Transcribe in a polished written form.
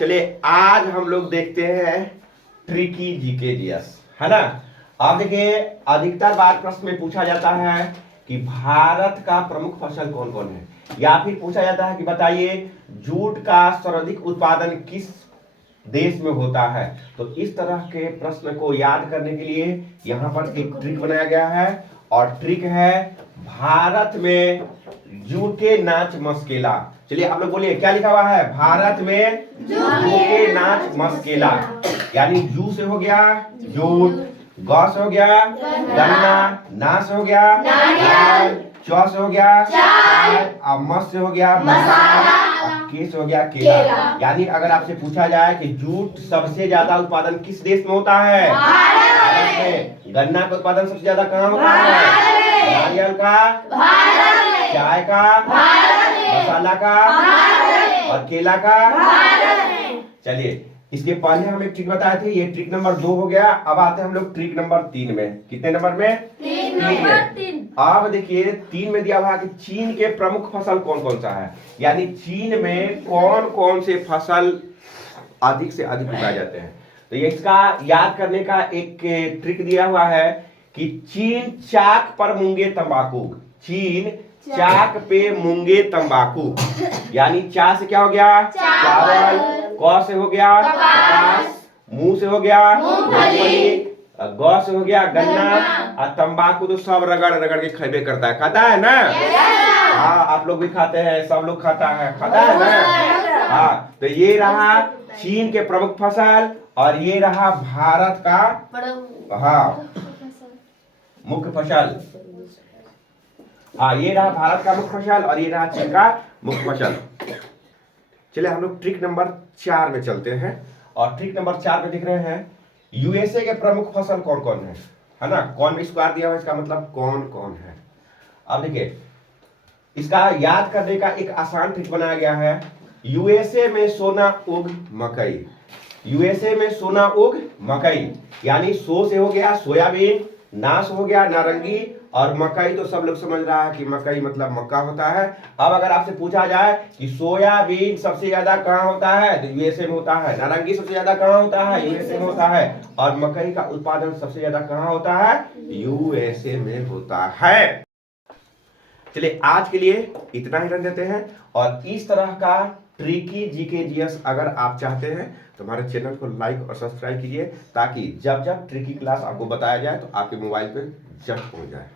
चलिए आज हम लोग देखते हैं ट्रिकी जीके जीएस, है ना। आप देखिए अधिकतर बार प्रश्न में पूछा जाता है कि भारत का प्रमुख फसल कौन कौन है, या फिर पूछा जाता है कि बताइए जूट का सर्वाधिक उत्पादन किस देश में होता है। तो इस तरह के प्रश्न को याद करने के लिए यहाँ पर एक ट्रिक बनाया गया है, और ट्रिक है भारत में जूट के नाच मस्केला। चलिए आप लोग बोलिए क्या लिखा हुआ है, भारत में जूट के नाच मस्केला। यानी जू से हो गया जूट, ग से हो गया गन्ना, ना से हो गया नारियल, च से हो गया चाय, और मस से हो गया मसाला, और के से हो गया केला। यानी अगर आपसे पूछा जाए कि जूट सबसे ज्यादा उत्पादन किस देश में होता है, भारत में। गन्ना का उत्पादन सबसे ज्यादा कहाँ होता है, नारियल का, चाय का, मसाला का, और केला का। चलिए इसके पहले हम एक ट्रिक बताए थे, ये ट्रिक नंबर 2 हो गया। अब आते हैं हम लोग ट्रिक नंबर 3 में। कितने नंबर में, 3 में। अब देखिए 3 में दिया हुआ है कि चीन के प्रमुख फसल कौन कौन सा है, यानी चीन में कौन कौन से फसल अधिक से अधिक उगाए जाते हैं। तो ये इसका याद करने का एक ट्रिक दिया हुआ है कि चीन चाक पर मूंगे तंबाकू, चीन चाक पे मूंगे तंबाकू। यानी चा से क्या हो गया चावल, क से हो गया कपास, मुंह से हो गया मूंगफली, ग से हो गया गन्ना, और तंबाकू तो सब रगड़ रगड़ के खैबे करता है, खाता है ना। हाँ आप लोग भी खाते हैं, सब लोग खाता है ना। हाँ तो ये रहा चीन के प्रमुख फसल, और ये रहा भारत का हाँ मुख्य फसल। हाँ ये रहा भारत का मुख्य फसल, और ये रहा चीन का मुख्य फसल। चलिए हम लोग ट्रिक नंबर 4 में चलते हैं, और ट्रिक नंबर 4 में देख रहे हैं यूएसए के प्रमुख फसल कौन कौन है ना। कौन स्क्वायर दिया हुआ है, इसका मतलब कौन कौन है। अब देखिए इसका याद करने का एक आसान ट्रिक बनाया गया है। यूएसए में सोना उग मकई, यूएसए में सोना उग मकई। यानी सो से हो गया सोयाबीन, ना से हो गया नारंगी, और मकई तो सब लोग समझ रहा है कि मकई मतलब मक्का होता है। अब अगर आपसे पूछा जाए कि सोयाबीन सबसे ज्यादा कहाँ होता है, तो यूएसए में होता है। नारंगी सबसे ज्यादा कहाँ होता है, यूएसए में होता है। और मकई का उत्पादन सबसे ज्यादा कहाँ होता है, यूएसए में होता है। चलिए आज के लिए इतना ही रख देते हैं, और इस तरह का ट्रिकी जीके जीएस अगर आप चाहते हैं तो हमारे चैनल को लाइक और सब्सक्राइब कीजिए, ताकि जब जब ट्रिकी क्लास आपको बताया जाए तो आपके मोबाइल पे जब पहुंच जाए।